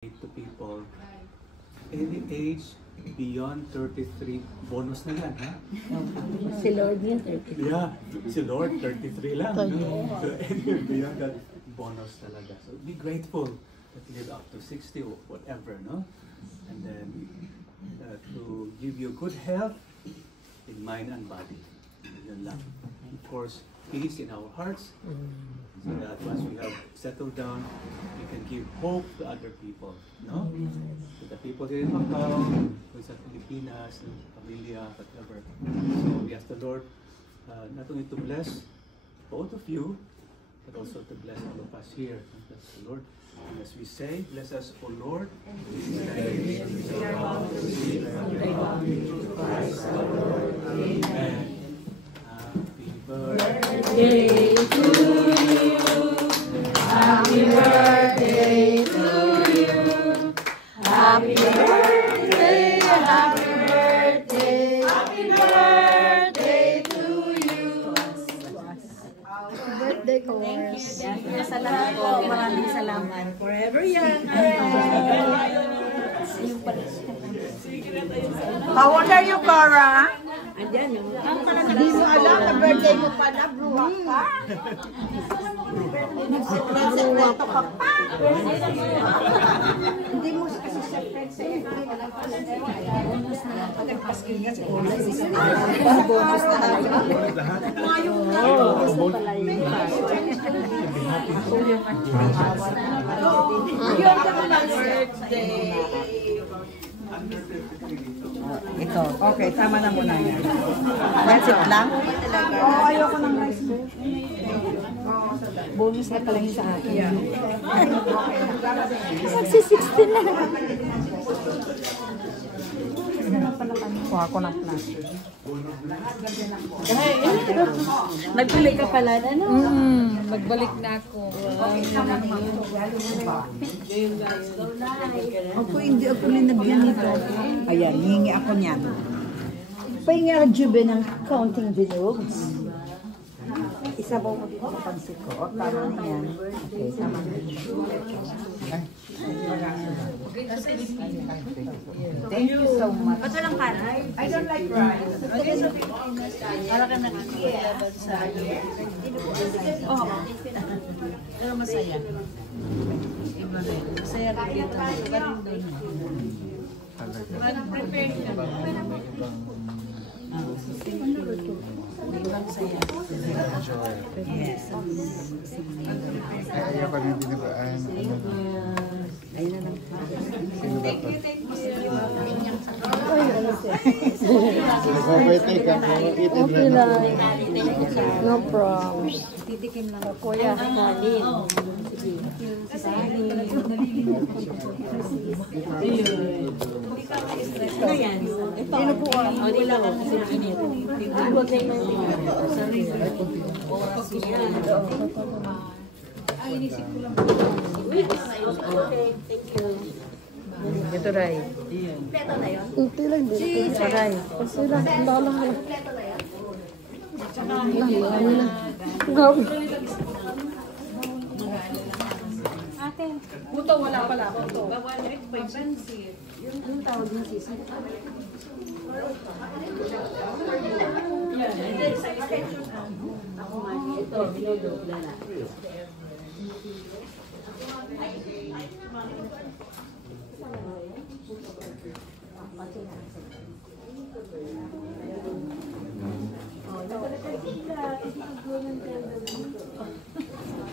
to people any age beyond 33, bonus na yan, ha? Si Lord yan, 33. Yeah, si Lord, 33 lang. No? So anyway, beyond that, bonus talaga. So be grateful that you live up to 60 or whatever, no? And then to give you good health in mind and body. Yun lang. Of course, peace in our hearts. So that once we have settled down, we can give hope to other people, no? To the people here in Macau, who's sa Pilipinas, pamilya, whatever. So we ask the Lord not only to bless both of you, but also to bless all of us here. Bless the Lord. And as we say, bless us, O Lord. Amen. Happy birthday to you. Happy birthday to you. Happy birthday, happy birthday, happy birthday to you. Happy birthday, Cores. Thank you sa lahat po. Maraming salamat. Forever young. How old are you, Cora? Andyan, no? Hindi mo alam na birthday mo pala, bruha ka. Nagsikreto ka pa. Hindi mo kasi sekret sa'yo. Bonus na lang. Pagpaskil nga si Cora. Bonus na lang. Bonus na pala yun. Birthday. Ito, okay, tama na muna yan. That's it lang? Oo, ayoko ng rice. Bonus na pala yun sa akin. Magsi-16 na. Kuha ko ng plastic. Nagbalik ka pala, ano? Magbalik na ako. Ako hindi ako linagyan nito. Ayan, hihingi ako niyan. Pahingi ako Jube ng counting dinugs. Isabaw mo dito sa pansit ko. O, tama na yan. Okay, tama na. Thank you so much. Ba't walang kanin? I don't like rice. Para ka nakakilabas sa Oo. Pero masaya. Iba rin. Masaya ka dito. Iba rin doon. Mag-prepare ka na. Ibang saya. Yes. Ayoko na dinigaan. Ayun na lang. Thank you. Okay lang. No problem. Titikim lang. Kuya, halin. Ano yan? Ito. Sino po ang? O, di lang. Sinanit. Huwag na yung sarili. Ay, inisip ko lang. Okay, thank you. Ito, Ray. Pleto na yun? Kunti lang din. Ito, Ray. Kunti lang. Ang dalang lang. Pleto na yun? Ate. Puto, wala pala. Puto. Anong tawag ng sisi? Ito, binudobla na.